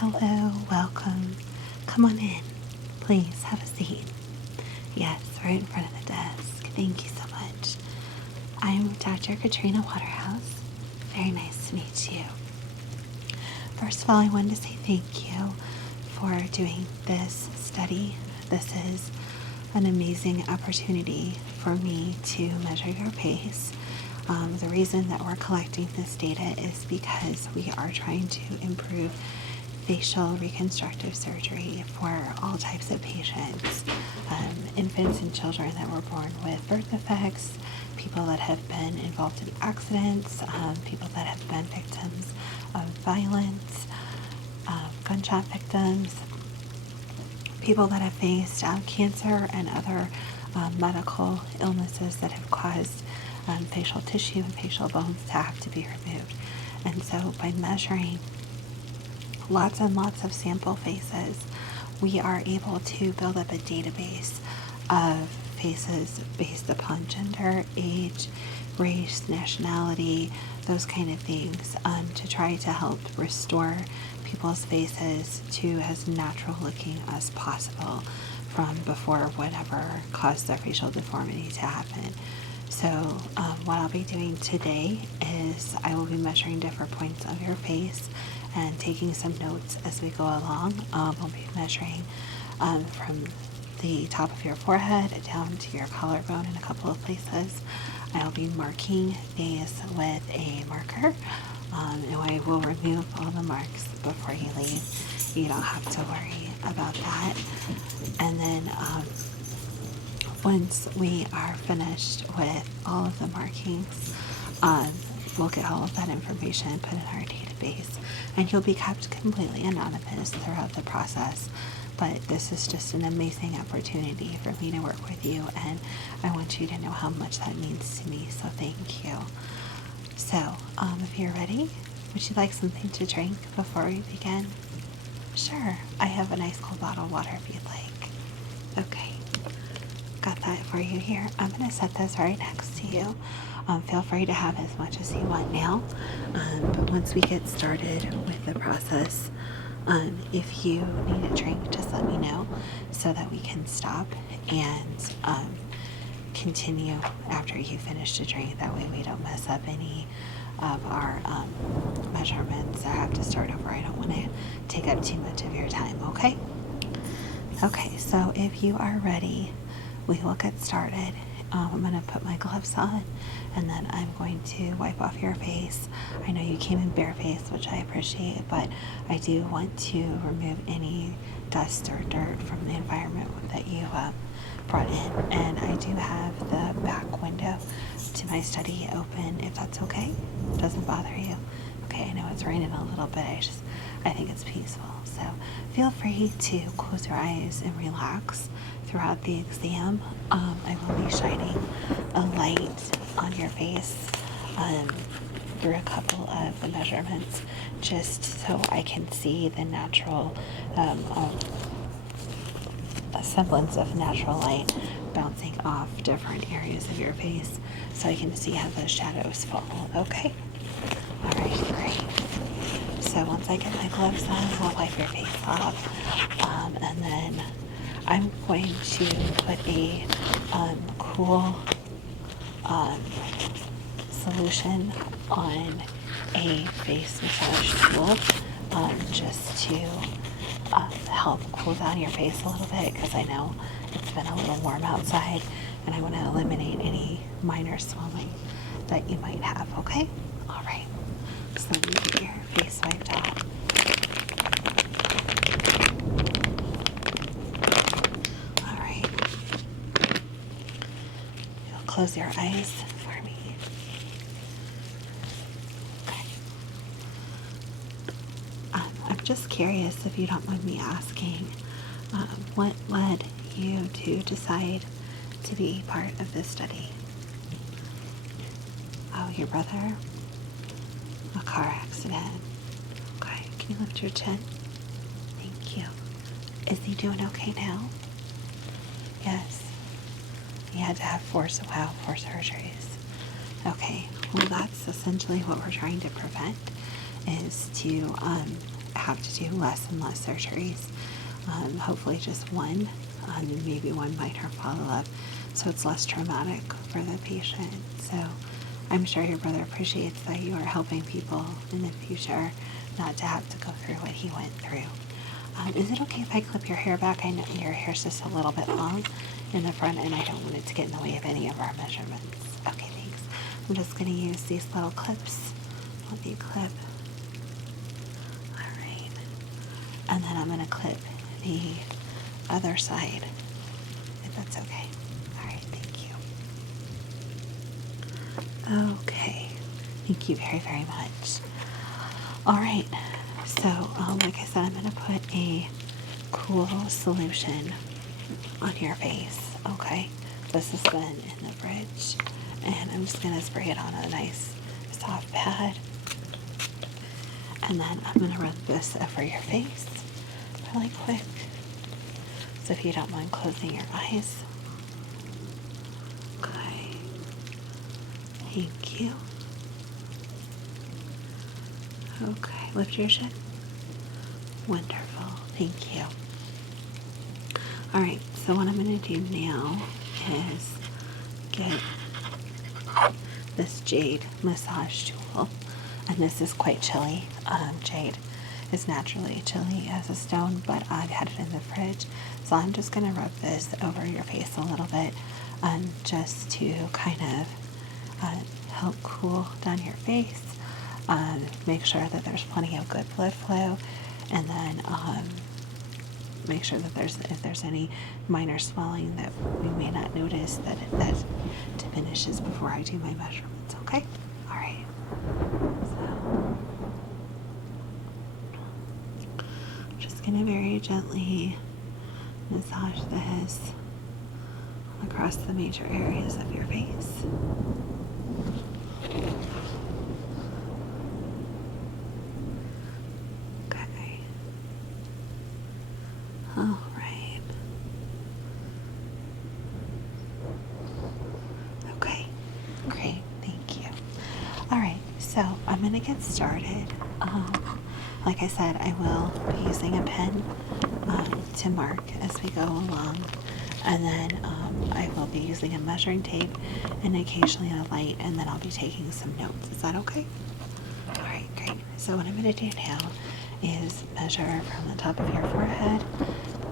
Hello, welcome. Come on in. Please have a seat. Yes, right in front of the desk. Thank you so much. I'm Dr. Katrina Waterhouse. Very nice to meet you. First of all, I wanted to say thank you for doing this study. This is an amazing opportunity for me to measure your pace. The reason that we're collecting this data is because we are trying to improve facial reconstructive surgery for all types of patients, infants and children that were born with birth defects, people that have been involved in accidents, people that have been victims of violence, gunshot victims, people that have faced cancer and other medical illnesses that have caused facial tissue and facial bones to have to be removed. And so by measuring lots and lots of sample faces, we are able to build up a database of faces based upon gender, age, race, nationality, those kind of things, to try to help restore people's faces to as natural looking as possible from before whatever caused their facial deformity to happen. So what I'll be doing today is I will be measuring different points of your face and taking some notes as we go along. We'll be measuring from the top of your forehead down to your collarbone in a couple of places. I'll be marking these with a marker, and I will remove all the marks before you leave. You don't have to worry about that. And then once we are finished with all of the markings, we'll get all of that information put in our database, and you'll be kept completely anonymous throughout the process. But this is just an amazing opportunity for me to work with you, and I want you to know how much that means to me, so thank you. So, if you're ready, would you like something to drink before we begin? Sure, I have a nice cold bottle of water if you'd like. Okay, got that for you here. I'm going to set this right next to you. Feel free to have as much as you want now, but once we get started with the process, if you need a drink, just let me know so that we can stop and continue after you finish the drink. That way we don't mess up any of our measurements or have to start over. I don't want to take up too much of your time, okay? Okay, so if you are ready, we will get started. I'm going to put my gloves on, and then I'm going to wipe off your face. I know you came in bare face, which I appreciate, but I do want to remove any dust or dirt from the environment that you brought in. And I do have the back window to my study open, if that's okay. Doesn't bother you? Okay, I know it's raining a little bit. I think it's peaceful. So feel free to close your eyes and relax throughout the exam. I will be shining a light on your face through a couple of the measurements, just so I can see the natural a semblance of natural light bouncing off different areas of your face, so I can see how those shadows fall. Okay? All right, great. So once I get my gloves on, I'll wipe your face off, and then I'm going to put a cool solution on a face massage tool, just to help cool down your face a little bit, because I know it's been a little warm outside and I want to eliminate any minor swelling that you might have. Okay? All right. So let me get your face wiped out. All right. You'll close your eyes for me. Okay. I'm just curious, if you don't mind me asking, what led you to decide to be part of this study? Oh, your brother? A car accident. Okay, can you lift your chin? Thank you. Is he doing okay now? Yes. He had to have four surgeries. Okay, well that's essentially what we're trying to prevent, is to have to do less and less surgeries. Hopefully just one, and maybe one minor follow-up, so it's less traumatic for the patient. So I'm sure your brother appreciates that you are helping people in the future not to have to go through what he went through. Is it okay if I clip your hair back? I know your hair's just a little bit long in the front, and I don't want it to get in the way of any of our measurements. Okay, thanks. I'm just going to use these little clips. Let me clip. All right. And then I'm going to clip the other side, if that's okay. All right, thank you. Okay. Thank you very, very much. All right. So, like I said, I'm going to put a cool solution on your face, okay? This has been in the fridge, and I'm just going to spray it on a nice soft pad, and then I'm going to rub this over your face really quick. So if you don't mind closing your eyes. Okay. Thank you. Okay, lift your chin. Wonderful. Thank you. All right, so what I'm going to do now is get this jade massage tool, and this is quite chilly. Jade is naturally chilly as a stone, but I've had it in the fridge, so I'm just going to rub this over your face a little bit, just to kind of help cool down your face, make sure that there's plenty of good blood flow, and then make sure that if there's any minor swelling that we may not notice, that diminishes before I do my measurements. Okay? All right. So I'm just gonna very gently massage this across the major areas of your face. Okay. All right. Okay. Great. Thank you. All right. So I'm going to get started. Like I said, I will be using a pen to mark as we go along. And then I will be using a measuring tape and occasionally a light, and then I'll be taking some notes. Is that okay? All right, great. So what I'm going to do now is measure from the top of your forehead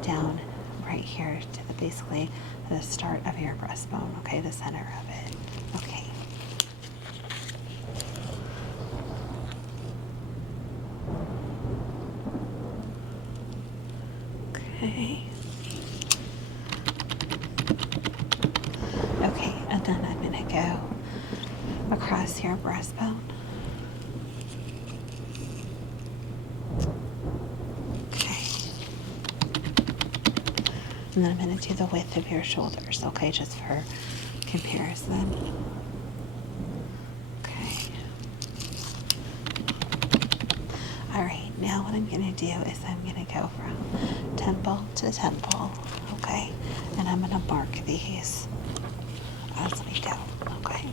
down right here to basically the start of your breastbone, okay, the center of it. Okay. Okay. Okay, and then I'm going to go across your breastbone. And then I'm going to do the width of your shoulders, okay, just for comparison. Okay. All right, now what I'm going to do is I'm going to go from temple to temple, okay, and I'm going to mark these as we go, okay.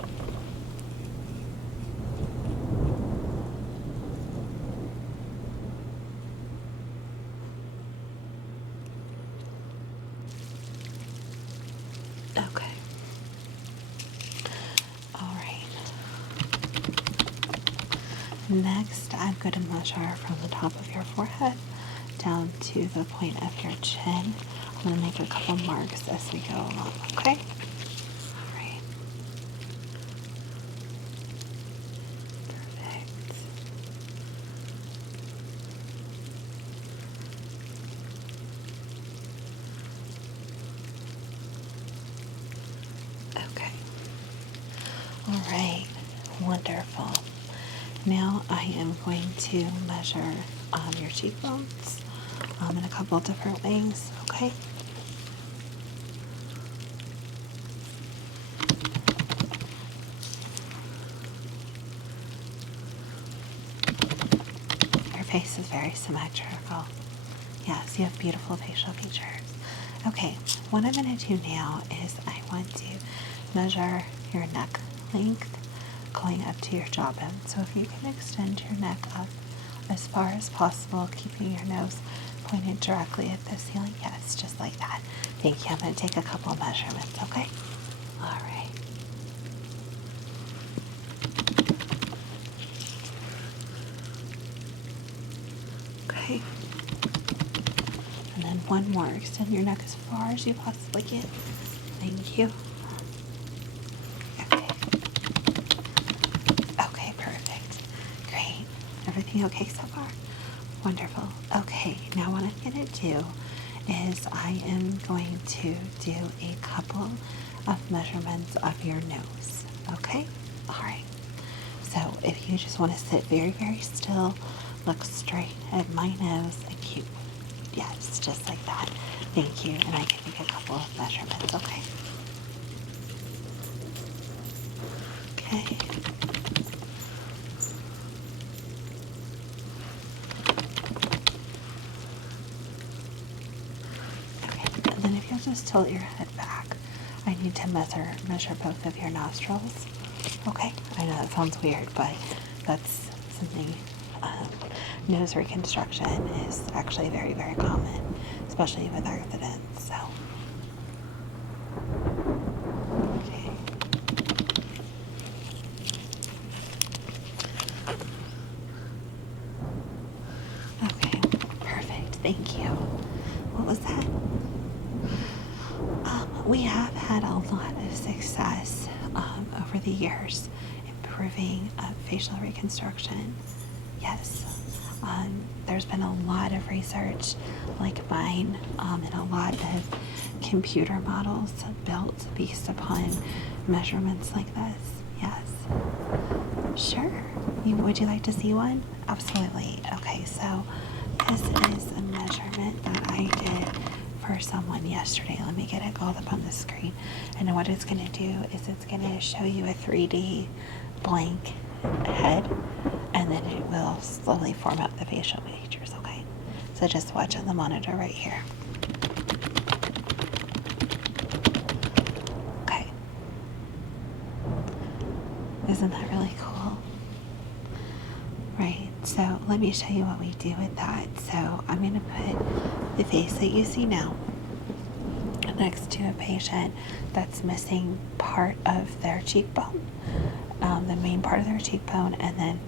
Okay. All right. Next, I'm going to measure from the top of your forehead down to the point of your chin. I'm going to make a couple marks as we go along, okay? All right. Perfect. Okay. All right. Wonderful. Now I am going to measure your cheekbones in a couple different ways, okay? Your face is very symmetrical. Yes, you have beautiful facial features. Okay, what I'm going to do now is I want to measure your neck length going up to your jawbone. So if you can extend your neck up as far as possible, keeping your nose pointed directly at the ceiling. Yes, just like that. Thank you. I'm going to take a couple of measurements, okay? All right. Okay. And then one more. Extend your neck as far as you possibly can. Thank you. Okay. Okay, perfect. Great. Everything okay so far? Wonderful. Okay, now what I'm going to do is I am going to do a couple of measurements of your nose. Okay? All right. So if you just want to sit very, very still, look straight at my nose and keep, yes, just like that. Thank you. And I can make a couple of measurements, okay? Okay. Okay. And then if you'll just tilt your head back, I need to measure both of your nostrils. Okay. I know that sounds weird, but that's something. Nose reconstruction is actually very, very common, especially with accidents. So, okay. Okay, perfect. Thank you. What was that? We have had a lot of success over the years improving facial reconstruction. Yes. There's been a lot of research like mine and a lot of computer models built based upon measurements like this. Yes. Sure. Would you like to see one? Absolutely. Okay, so this is a measurement that I did for someone yesterday. Let me get it all up on the screen. And what it's going to do is it's going to show you a 3D blank head, and then it will slowly form out the facial features, okay? So just watch on the monitor right here. Okay. Isn't that really cool? Right, so let me show you what we do with that. So I'm going to put the face that you see now next to a patient that's missing part of their cheekbone, the main part of their cheekbone, and then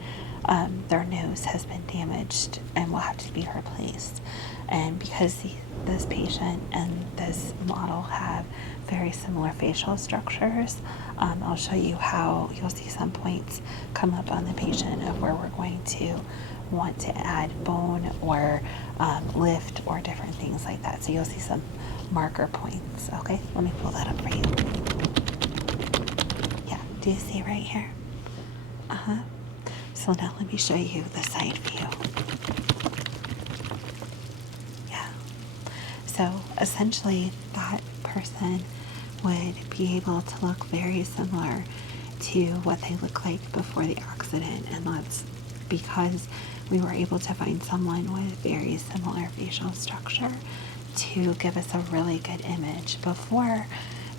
their nose has been damaged and will have to be replaced. And because this patient and this model have very similar facial structures, I'll show you how you'll see some points come up on the patient of where we're going to want to add bone or lift or different things like that. So you'll see some marker points. Okay, let me pull that up for you. Yeah, do you see right here? So now let me show you the side view. Yeah. So essentially that person would be able to look very similar to what they look like before the accident, and that's because we were able to find someone with very similar facial structure to give us a really good image. Before,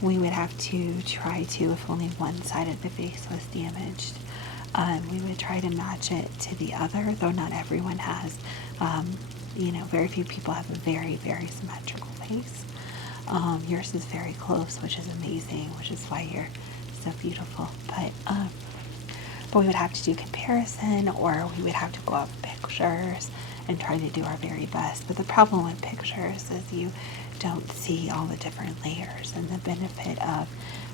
we would have to try to, if only one side of the face was damaged, we would try to match it to the other, though not everyone has. Very few people have a very, very symmetrical face. Yours is very close, which is amazing, which is why you're so beautiful. But we would have to do comparison, or we would have to go off pictures and try to do our very best. But the problem with pictures is you don't see all the different layers, and the benefit of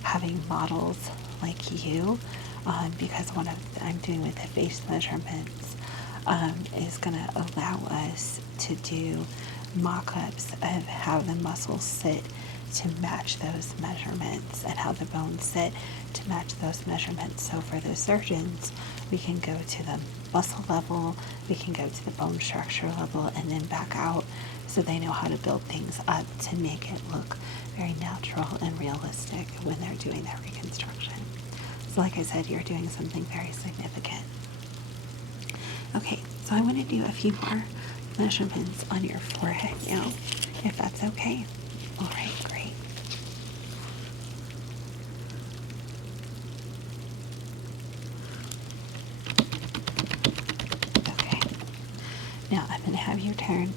having models like you, because what I'm doing with the face measurements is going to allow us to do mock-ups of how the muscles sit to match those measurements and how the bones sit to match those measurements. So for the surgeons, we can go to the muscle level, we can go to the bone structure level, and then back out, so they know how to build things up to make it look very natural and realistic when they're doing their reconstruction. So like I said, you're doing something very significant. Okay, so I want to do a few more measurements on your forehead now, if that's okay. All right, great. Okay,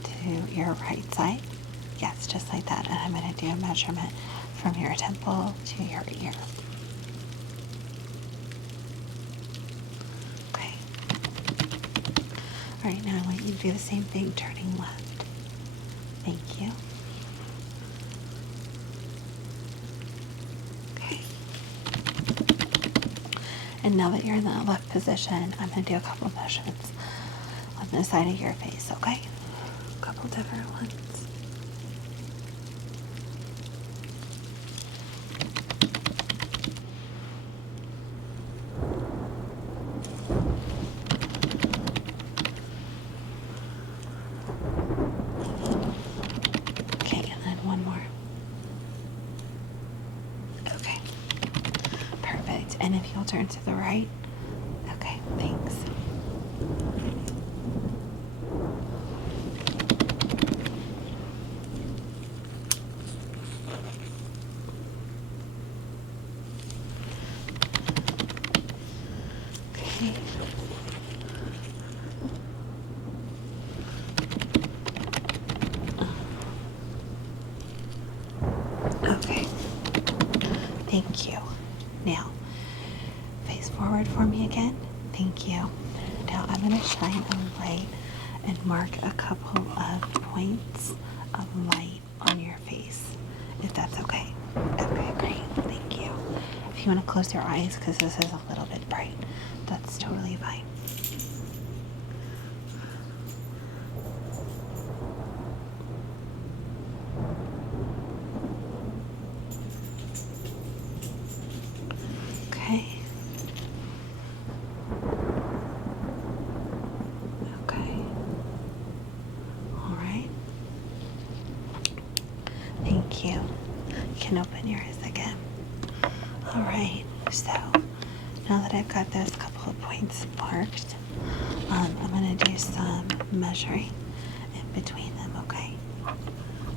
to your right side. Yes, just like that. And I'm going to do a measurement from your temple to your ear. Okay. All right, now I want you to do the same thing, turning left. Thank you. Okay. And now that you're in that left position, I'm going to do a couple of measurements on the side of your face, okay? A couple different ones. Okay, and then one more. Okay. Perfect. And if you'll turn to the right. Okay, thanks. Okay. Okay. Thank you. Now, face forward for me again. Thank you. Now I'm going to shine a light and mark a couple of points of light on your face, if that's okay. Okay, great. Thank you. If you want to close your eyes, because this is a little bit bright, that's totally fine. Okay. Okay. All right. Thank you. You can open your eyes again. All right. So now that I've got those couple of points marked, I'm going to do some measuring in between them, okay? All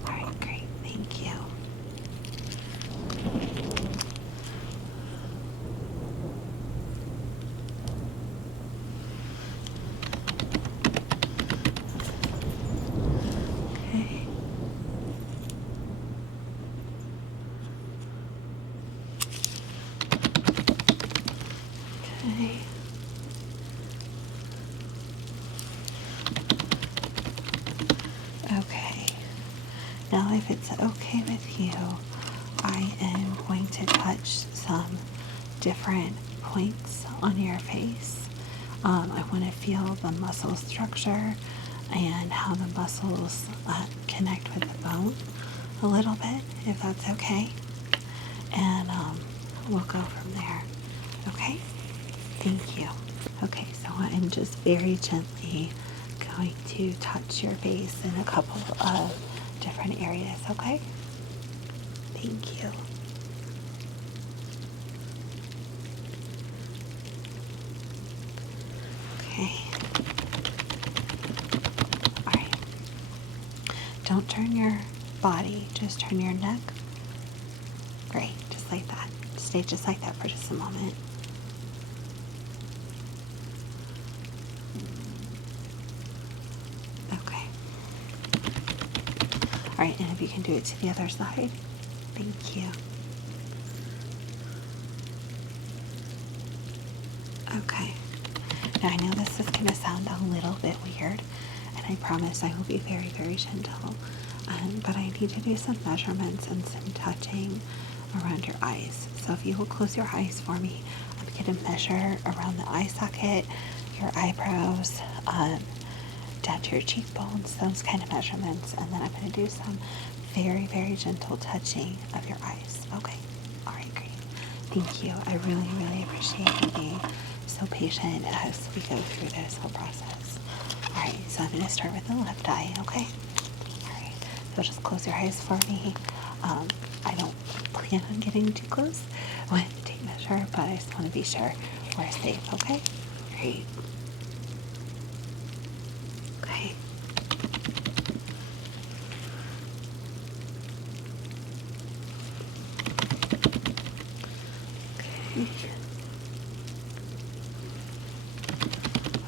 right, great. Thank you. Okay. Okay. Okay. Now, if it's okay with you, I am going to touch some different points on your face. I want to feel the muscle structure and how the muscles connect with the bone a little bit, if that's okay. And we'll go from there. Okay? Thank you. Okay, so I'm just very gently going to touch your face in a couple of different areas, okay? Thank you. Okay. All right. Don't turn your body, just turn your neck. Great, just like that. Stay just like that for just a moment. Okay. All right, and if you can do it to the other side. Thank you. Okay. Now I know this is going to sound a little bit weird, and I promise I will be very, very gentle. But I need to do some measurements and some touching around your eyes. So if you will close your eyes for me, I'm going to measure around the eye socket, your eyebrows, down to your cheekbones, those kind of measurements. And then I'm going to do some very, very gentle touching of your eyes. Okay. All right, great. Thank you. I really, really appreciate you being so patient as we go through this whole process. All right, so I'm going to start with the left eye, okay? All right, so just close your eyes for me. I don't plan on getting too close when you take measure, but I just want to be sure we're safe, okay? Great. Okay.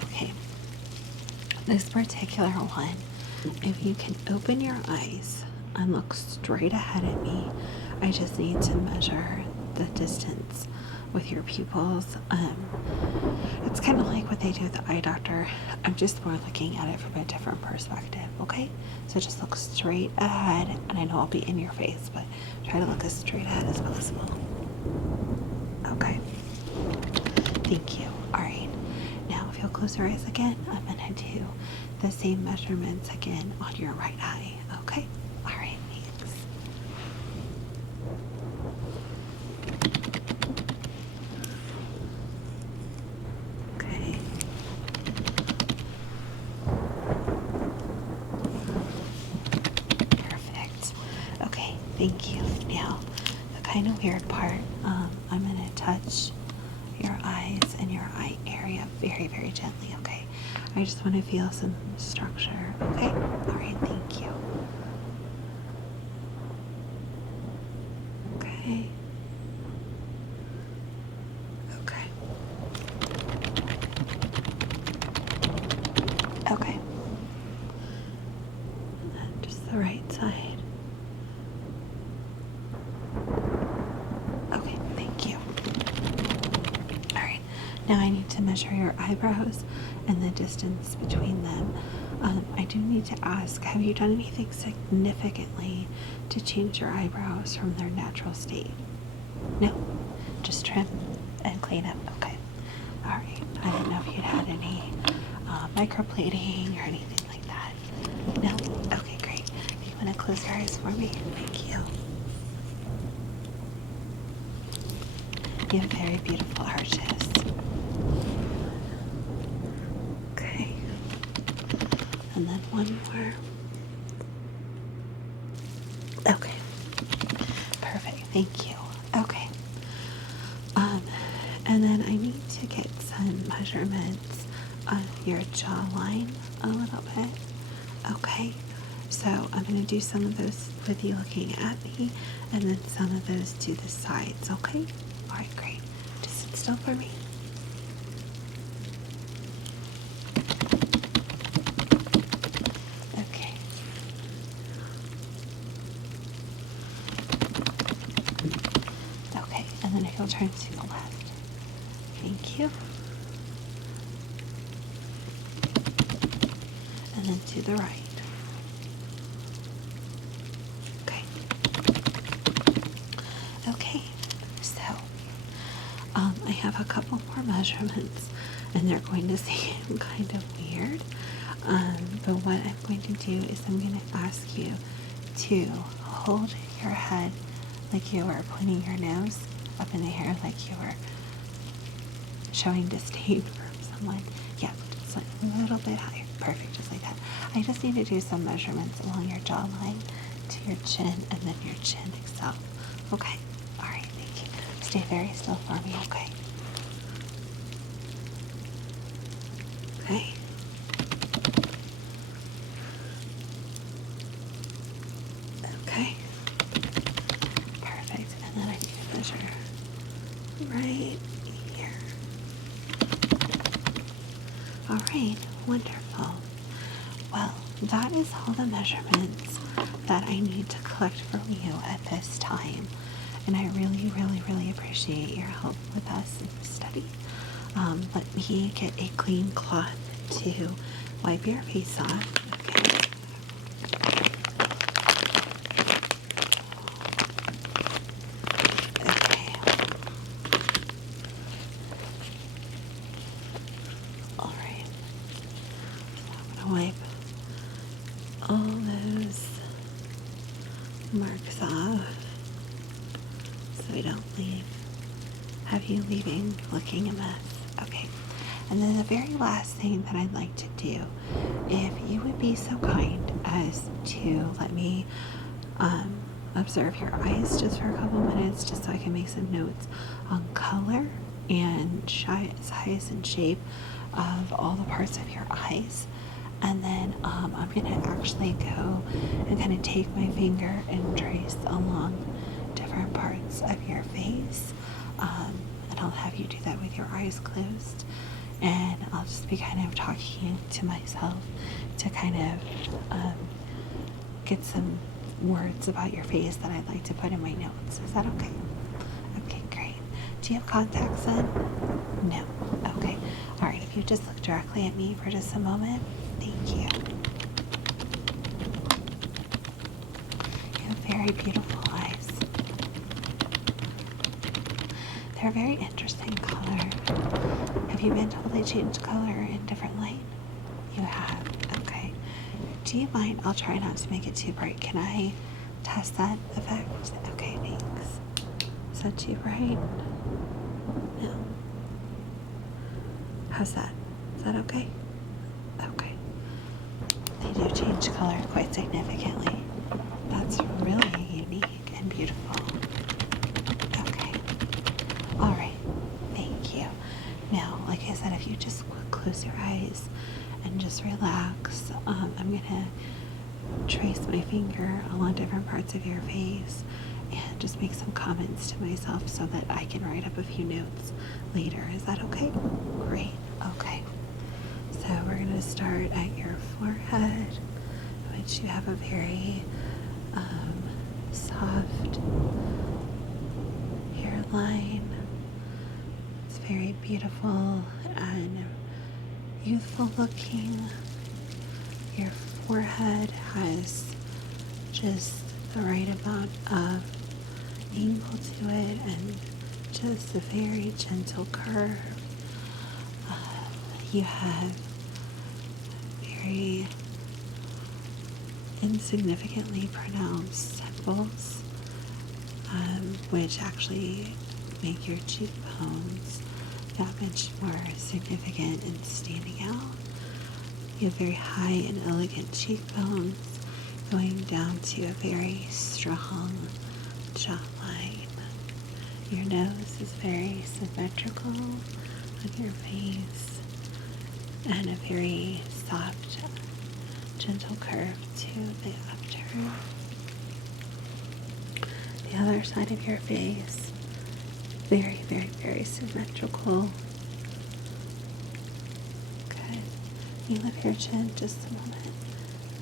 Okay. This particular one, If you can open your eyes and look straight ahead at me, I just need to measure the distance with your pupils. It's kind of like what they do with the eye doctor. I'm just more looking at it from a different perspective, okay? So just look straight ahead, and I know I'll be in your face, but try to look as straight ahead as possible. Okay. Thank you. All right. Now, if you'll close your eyes again, I'm going to do the same measurements again on your right eye, okay? All right, thanks. Okay. Perfect. Okay, thank you. Now, the kind of weird part, I'm going to touch your eyes and your eye area very, very gently, okay? I just want to feel some structure, okay? All right, thank you. Okay. Okay. Okay. And then just the right side. Okay, thank you. All right, now I need to measure your eyebrows and the distance between them. I do need to ask, have you done anything significantly to change your eyebrows from their natural state? No? Just trim and clean up? Okay. All right. I didn't know if you'd had any microblading or anything like that. No? Okay, great. If you want to close your eyes for me? Thank you. You have very beautiful arches. Okay. And then one more. Okay. Perfect. Thank you. Okay. And then I need to get some measurements of your jawline a little bit. Okay. So I'm going to do some of those with you looking at me, and then some of those to the sides. Okay. All right. Great. Just sit still for me. Okay. Okay. And then if you'll turn to the left. Thank you. And then to the right. Okay. Okay. So, I have a couple more measurements, and they're going to seem kind of weird. But what I'm going to do is I'm going to ask you to hold your head like you were pointing your nose up in the air, like you were showing disdain for someone. Yeah, just like a little bit higher. Perfect, just like that. I just need to do some measurements along your jawline to your chin and then your chin itself. Okay? All right, thank you. Stay very still for me, okay? Okay. Okay. Perfect. And then I need to measure right here. All right, wonderful. Well, that is all the measurements that I need to collect from you at this time. And I really, really, really appreciate your help with us in this study. Let me get a clean cloth to wipe your face off. Okay. Okay. All right. So I'm gonna wipe all those marks off so we don't have you leaving looking a mess. Okay. And then the very last thing that I'd like to do, if you would be so kind as to let me observe your eyes just for a couple minutes, just so I can make some notes on color and size and shape of all the parts of your eyes. And then I'm going to actually go and kind of take my finger and trace along different parts of your face. And I'll have you do that with your eyes closed. and I'll just be kind of talking to myself to kind of get some words about your face that I'd like to put in my notes. Is that okay? Okay, great. Do you have contacts in? No. Okay. All right, if you just look directly at me for just a moment. Thank you. You have very beautiful eyes. They're a very interesting color. Have you been told they change color in different light? You have. Okay. Do you mind? I'll try not to make it too bright. Can I test that effect? Okay, thanks. Is that too bright? No. How's that? Is that okay? Okay. They do change color quite significantly. That's really unique and beautiful. Okay. All right. Thank you. Now, like I said, if you just close your eyes and just relax, I'm going to trace my finger along different parts of your face and just make some comments to myself so that I can write up a few notes later. Is that okay? Great. Okay. So we're going to start at your forehead, which you have a very soft hairline. It's very beautiful and youthful looking. Your forehead has just the right amount of angle to it and just a very gentle curve. You have very insignificantly pronounced temples, which actually make your cheekbones that much more significant and standing out. You have very high and elegant cheekbones going down to a very strong jawline. Your nose is very symmetrical on your face and a very soft, gentle curve to the upturn. The other side of your face, very, very, very symmetrical. Good. You lift your chin just a moment.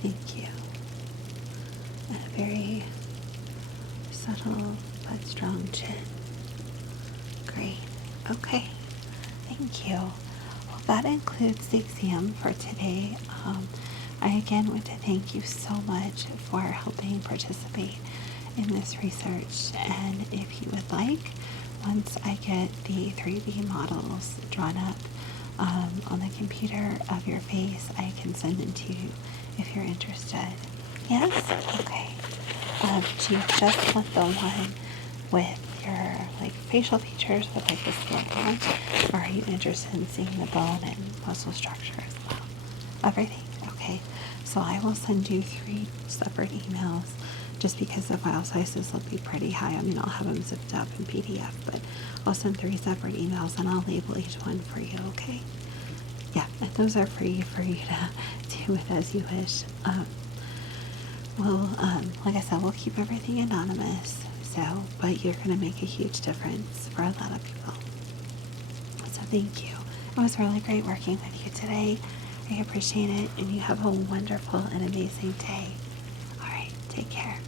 Thank you. And a very subtle but strong chin. Great. Okay. Thank you. Well, that includes the exam for today. I again want to thank you so much for helping participate in this research. And if you would like, once I get the 3D models drawn up on the computer of your face, I can send them to you if you're interested. Yes? Okay. Do you just want the one with your facial features with the skin on, or are you interested in seeing the bone and muscle structure as well? Everything? Okay. So I will send you 3 separate emails just because the file sizes will be pretty high. I mean, I'll have them zipped up in PDF, but I'll send 3 separate emails and I'll label each one for you, okay? Yeah, and those are free for you to do with as you wish. Like I said, we'll keep everything anonymous, but you're going to make a huge difference for a lot of people. So thank you. It was really great working with you today. I appreciate it, and you have a wonderful and amazing day. All right, take care.